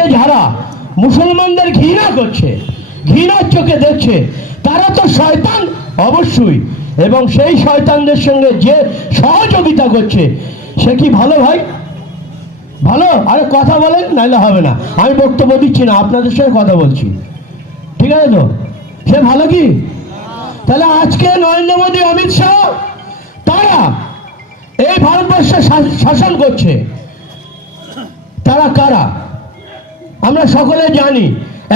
আজকে যারা মুসলমানদের ঘৃণা করছে, ঘৃণার চোখে দেখছে, তারা তো শয়তান অবশ্যই, এবং সেই শয়তানদের সঙ্গে যে সহযোগিতা করছে সে কি ভালো ভাই? ভালো? আরে কথা বলেন, নাইলে হবে না। আমি বক্তব্য দিচ্ছি না, আপনাদের সঙ্গে কথা বলছি, ঠিক আছে তো? সে ভালো কি? তাহলে আজকে নরেন্দ্র মোদী, অমিত শাহ তারা এই ভারতবর্ষে শাসন করছে, তারা কারা আমরা সকলে জানি।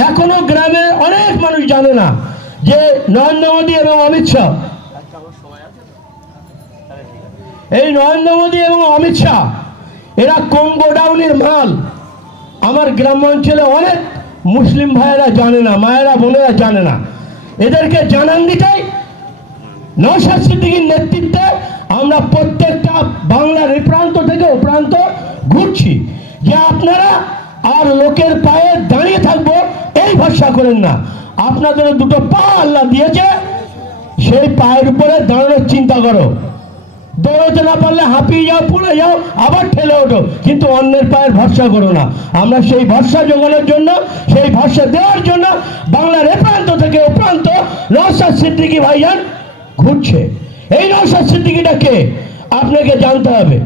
এখনো গ্রামে অনেক মানুষ জানে না যে নরেন্দ্র মোদী এবং অমিত শাহ, এই নরেন্দ্র মোদী এবং অমিত শাহ এরা কোন গোডাউনের মাল। আমার গ্রাম অঞ্চলে অনেক মুসলিম ভাইয়েরা জানে না, মায়েরা বোনেরা জানে না। এদেরকে জানান দিতেই নওশাদ সিদ্দিকীর নেতৃত্বে আমরা প্রত্যেকটা বাংলার এই প্রান্ত থেকে ও প্রান্ত ঘুরছি যে আপনারা আর লোকের পায়ে দাঁড়িয়ে থাকবো এই ভরসা করেন না। আপনাদের দুটো পা আল্লাহ দিয়েছে, সেই পায়ের উপরে দাঁড়ানোর চিন্তা করো। দৌড়তে না পারলে হাঁপিয়ে যাও, পড়ে যাও, আবার ঠেলে ওঠো, কিন্তু অন্যের পায়ের ভরসা করো না। আমরা সেই ভরসা জোগানোর জন্য, সেই ভরসা দেওয়ার জন্য বাংলার এ প্রান্ত থেকে ও প্রান্ত নওশাদ সিদ্দিকী ভাইজান ঘুরছে। এই নওশাদ সিদ্দিকীটা কে আপনাকে জানতে হবে,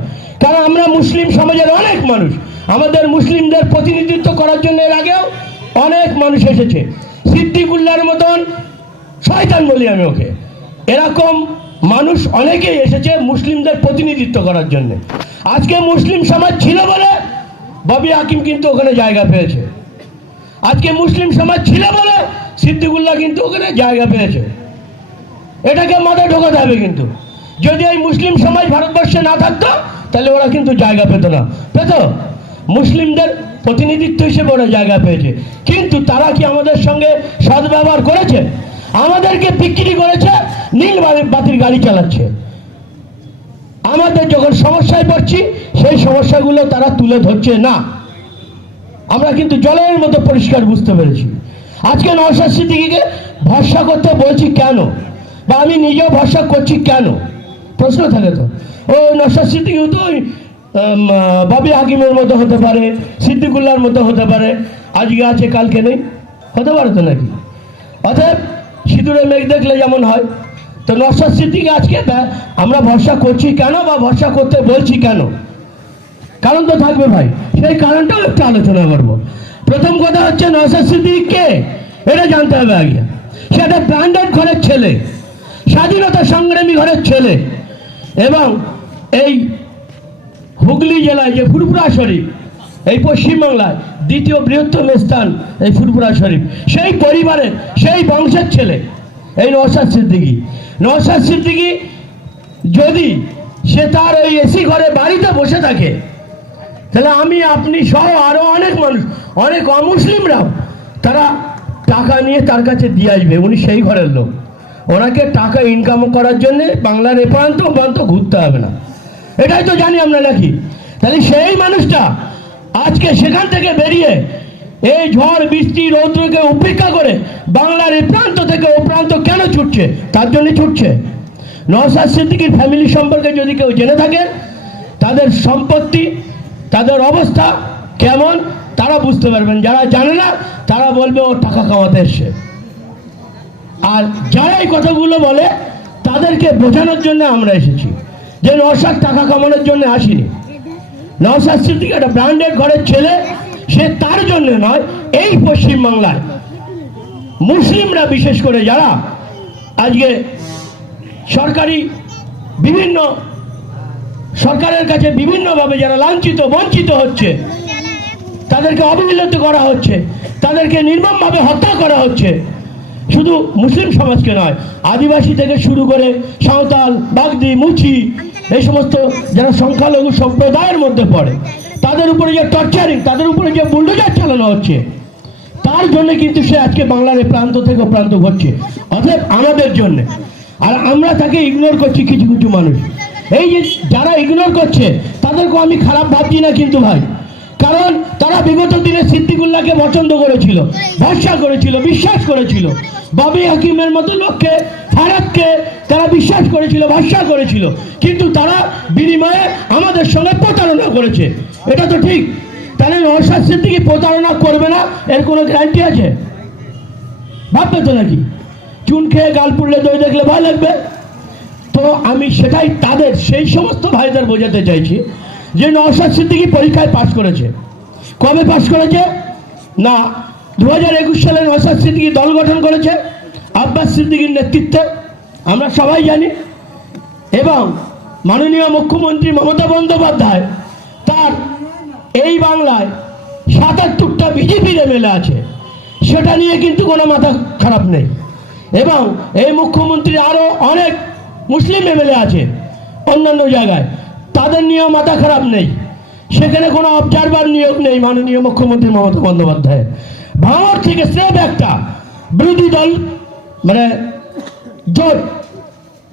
কারণ আমরা মুসলিম সমাজের অনেক মানুষ, আমাদের মুসলিমদের প্রতিনিধিত্ব করার জন্য এর আগেও অনেক মানুষ এসেছে। সিদ্দিকুল্লাহর মতন শয়তান বলি আমি ওকে, এরকম মানুষ অনেকেই এসেছে মুসলিমদের প্রতিনিধিত্ব করার জন্য। আজকে মুসলিম সমাজ ছিল বলে ববি হাকিম কিন্তু ওখানে জায়গা পেয়েছে। আজকে মুসলিম সমাজ ছিল বলে সিদ্দিকুল্লাহ কিন্তু ওখানে জায়গা পেয়েছে। এটাকে মাথায় ঢোকাতে হবে। কিন্তু যদি এই মুসলিম সমাজ ভারতবর্ষে না থাকতো তাহলে ওরা কিন্তু জায়গা পেত না। পেত? মুসলিমদের প্রতিনিধিত্ব হিসেবে ওরা জায়গা পেয়েছে, কিন্তু তারা কি আমাদের সঙ্গে সদ্ব্যবহার করেছে? আমাদেরকে বিক্রি করেছে, নীল বাতির গাড়ি চালাচ্ছে। আমাদের যখন সমস্যায় পড়ছি সেই সমস্যাগুলো তারা তুলে ধরছে না। আমরা কিন্তু জলের মতো পরিষ্কার বুঝতে পেরেছি। আজকে নওশাদ সিদ্দিকীকে ভরসা করতে বলছি কেন, বা আমি নিজেও ভরসা করছি কেন, প্রশ্ন থাকে তো। ও নওশাদ সিদ্দিকী তো ববি হাকিমের মতো হতে পারে, সিদ্দিকুল্লাহর মতো হতে পারে, আজকে আছে কালকে নেই, হতে পারে তো নাকি? অতএব সিঁদুরে মেঘ দেখলে যেমন হয়, তো নওশাদ সিদ্দিকী আজকে আমরা ভরসা করছি কেন, বা ভরসা করতে বলছি কেন? কারণ তো থাকবে ভাই, সেই কারণটাও একটু আলোচনা করবো। প্রথম কথা হচ্ছে নওশাদ সিদ্দিকী কে এটা জানতে হবে আগে। সে একটা ব্র্যান্ডেড ঘরের ছেলে, স্বাধীনতা সংগ্রামী ঘরের ছেলে, এবং এই হুগলি জেলায় যে ফুরফুরা শরীফ, এই পশ্চিমবাংলায় দ্বিতীয় বৃহত্তম স্থান এই ফুরফুরা শরীফ, সেই পরিবারের সেই বংশের ছেলে এই নওশাদ সিদ্দিকী। নওশাদ সিদ্দিকী যদি সে তার ওই এসি ঘরে বাড়িতে বসে থাকে, তাহলে আমি আপনি সহ আরো অনেক মানুষ, অনেক অমুসলিমরাও তারা টাকা নিয়ে তার কাছে দিয়ে আসবে। উনি সেই ঘরের লোক, ওনাকে টাকা ইনকাম করার জন্য বাংলার এ প্রান্ত ও প্রান্ত ঘুরতে হবে না, এটাই তো জানি আমরা নাকি? তাহলে সেই মানুষটা আজকে সেখান থেকে বেরিয়ে এই ঝড় বৃষ্টি রৌদ্রকে উপেক্ষা করে বাংলার এই প্রান্ত থেকে ও প্রান্ত কেন ছুটছে? তার জন্য ছুটছে। নওশাদ সিদ্দিকীর ফ্যামিলি সম্পর্কে যদি কেউ জেনে থাকে, তাদের সম্পত্তি, তাদের অবস্থা কেমন তারা বুঝতে পারবেন। যারা জানে না তারা বলবে ও টাকা কামাতে এসছে। আর যারা এই কথাগুলো বলে তাদেরকে বোঝানোর জন্য আমরা এসেছি যে নওশাদ টাকা কামানোর জন্য আসেনি। নওশাদ সিদ্দিকী একটা ব্র্যান্ডেড ঘরের ছেলে, সে তার জন্য নয়, এই পশ্চিমবাংলায় মুসলিমরা বিশেষ করে যারা আজকে সরকারি বিভিন্ন সরকারের কাছে বিভিন্নভাবে যারা লাঞ্ছিত বঞ্চিত হচ্ছে, তাদেরকে অবহেলিত করা হচ্ছে, তাদেরকে নির্মমভাবে হত্যা করা হচ্ছে। শুধু মুসলিম সমাজকে নয়, আদিবাসী থেকে শুরু করে সাঁওতাল, বাগদি, মুচি, এই সমস্ত যারা সংখ্যালঘু সম্প্রদায়ের মধ্যে পড়ে, তাদের উপরে যে টর্চারিং, তাদের উপরে যে বুলডোজার চালানো হচ্ছে, তার জন্য কিন্তু সে আজকে বাংলার প্রান্ত থেকে প্রান্ত ঘটছে। অতএব আমাদের জন্য, আর আমরা তাকে ইগনোর করছি কিছু কিছু মানুষ। এই যে যারা ইগনোর করছে তাদেরকে আমি খারাপ ভাবছি না কিন্তু ভাই, কারণ তারা বিগত দিনে সিদ্দিকুল্লাহকে পছন্দ করেছিল, ভরসা করেছিল, বিশ্বাস করেছিল। ববি হাকিমের মতো লোককে, ফারাদকে তারা বিশ্বাস করেছিল, ভরসা করেছিল, কিন্তু তারা বিনিময়ে আমাদের সঙ্গে প্রতারণা করেছে। এটা তো ঠিক। তাহলে নওশাদ সিদ্দিকী প্রতারণা করবে না এর কোনো গ্যারান্টি আছে? ভাববে তো নাকি? চুন খেয়ে গাল পুড়লে দই দেখলে ভয় লাগবে। তো আমি সেটাই তাদের সেই সমস্ত ভাইদের বোঝাতে চাইছি যে নওশাদ সিদ্দিকী পরীক্ষায় পাশ করেছে। কবে পাশ করেছে? না, 2021 সালে নওশাদ সিদ্দিকী দল গঠন করেছে আব্বাস সিদ্দিকীর নেতৃত্বে, আমরা সবাই জানি। এবং মাননীয় মুখ্যমন্ত্রী মমতা বন্দ্যোপাধ্যায় তার এই বাংলায় 77টা বিজেপির এমএলএ আছে, সেটা নিয়ে কিন্তু কোনো মাথা খারাপ নেই। এবং এই মুখ্যমন্ত্রীর আরও অনেক মুসলিম এমএলএ আছে অন্যান্য জায়গায়, তাদের নিয়েও মাথা খারাপ নেই। সেখানে কোনো অবজারভার নিয়োগ নেই মাননীয় মুখ্যমন্ত্রী মমতা বন্দ্যোপাধ্যায়। ভাঙড় থেকে স্রেফ একটা বিরোধী দল মানে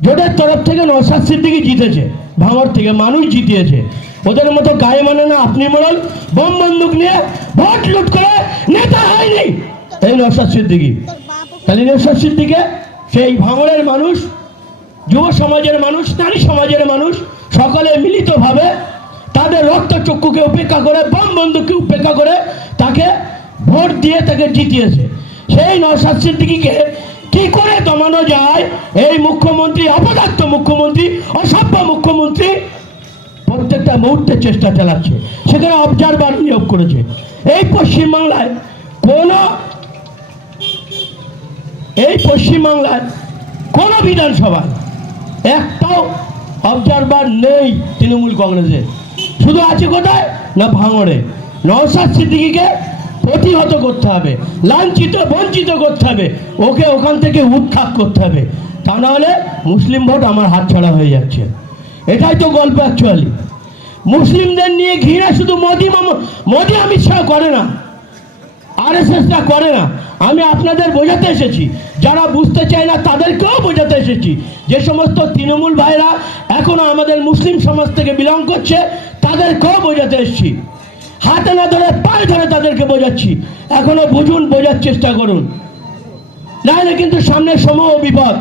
জোটের তরফ থেকে নওশাদ সিদ্দিকী জিতেছে, ভাঙড় থেকে মানুষ জিতিয়েছে। ওদের মতো গায়ে মানে না আপনি মোড়ল বম বন্দুক নিয়ে ভোট লুট করে নেতা হয়নি এই নওশাদ সিদ্দিকী। তাহলে নওশাদ সিদ্দিকী সেই ভাঙড়ের মানুষ, যুব সমাজের মানুষ, নারী সমাজের মানুষ সকলে মিলিতভাবে তাদের রক্তচক্ষুকে উপেক্ষা করে, বম বন্দুককে উপেক্ষা করে তাকে ভোট দিয়ে তাকে জিতিয়েছে। সেই নওশাদ সিদ্দিকীকে কি করে দমানো যায়? এই মুখ্যমন্ত্রী, অপদার্থ মুখ্যমন্ত্রী, অসভ্য মুখ্যমন্ত্রী প্রত্যেকটা মুহূর্তে চেষ্টা চালাচ্ছে। সেখানে অবজারভার নিয়োগ করেছে। এই পশ্চিমবাংলায় কোনো বিধানসভায় একটাও অবজারভার নেই তৃণমূল কংগ্রেসের। শুধু আছে কোথায়? না ভাঙড়ে। নওশাদ সিদ্দিকীকে প্রতিহত করতে হবে, লাঞ্ছিত বঞ্চিত করতে হবে, ওকে ওখান থেকে উৎখাত করতে হবে, তা নাহলে মুসলিম ভোট আমার হাতছাড়া হয়ে যাচ্ছে। এটাই তো গল্প অ্যাকচুয়ালি। মুসলিমদের নিয়ে ঘৃণা শুধু মোদি অমিত শাহ করে না, আরএসএসটা করে না। আমি আপনাদের বোঝাতে এসেছি, যারা বুঝতে চায় না তাদেরকেও বোঝাতে এসেছি। যে সমস্ত তৃণমূল ভাইরা এখনো আমাদের মুসলিম সমাজ থেকে বিলং করছে তাদেরকেও বোঝাতে এসেছি। হাতে না ধরে পায়ে ধরে তাদেরকে বোঝাচ্ছি, এখনো বুঝুন, বোঝার চেষ্টা করুন, নাহলে কিন্তু সামনে সমূহ বিপদ।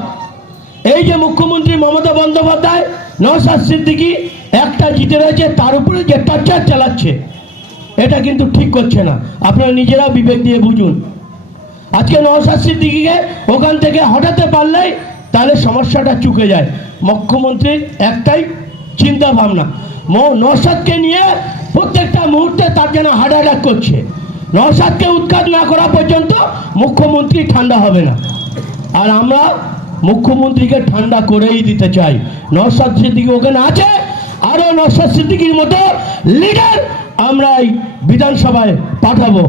এই যে মুখ্যমন্ত্রী মমতা বন্দ্যোপাধ্যায় নওশাদ সিদ্দিকী একটা জিতে রয়েছে, তার উপরে যে টর্চার চালাচ্ছে, এটা কিন্তু ঠিক করছে না। আপনারা নিজেরা বিবেক দিয়ে বুঝুন। আজকে নওশাদ সিদ্দিকীকে ওখান থেকে হটাতে পারলেই তাহলে সমস্যাটা চুকে যায়। মুখ্যমন্ত্রীর একটাই চিন্তা ভাবনা, নওশাদকে নিয়ে প্রত্যেকটা মুহূর্তে তার যেন হার্ট অ্যাটাক করছে। নওশাদকে উৎখাত না করা পর্যন্ত মুখ্যমন্ত্রী ঠান্ডা হবে না। আর আমরা মুখ্যমন্ত্রীকে ঠান্ডা করেই দিতে চাই। নওশাদ সিদ্দিকী ওখানে আছে, আরও নওশাদ সিদ্দিকীর মতো লিডার আমরা এই বিধানসভায় পাঠাবো।